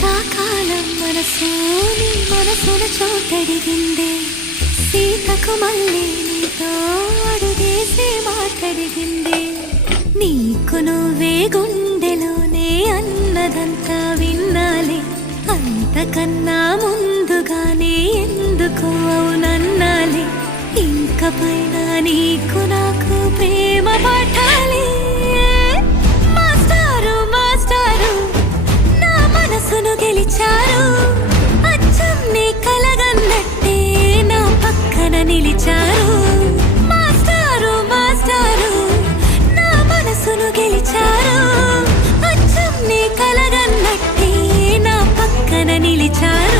మనసు నీ మనసున చోటడిగిందే సీతకు మళ్ళీ నీతో అడుగేసి మాట్లాడిగిందే నీకు నువ్వే గుండెలోనే అన్నదంతా విన్నాలి. అంతకన్నా ముందుగానే గెలిచారు. అచ్చం నీ కలగన్నట్టి నా పక్కన నిలిచారు.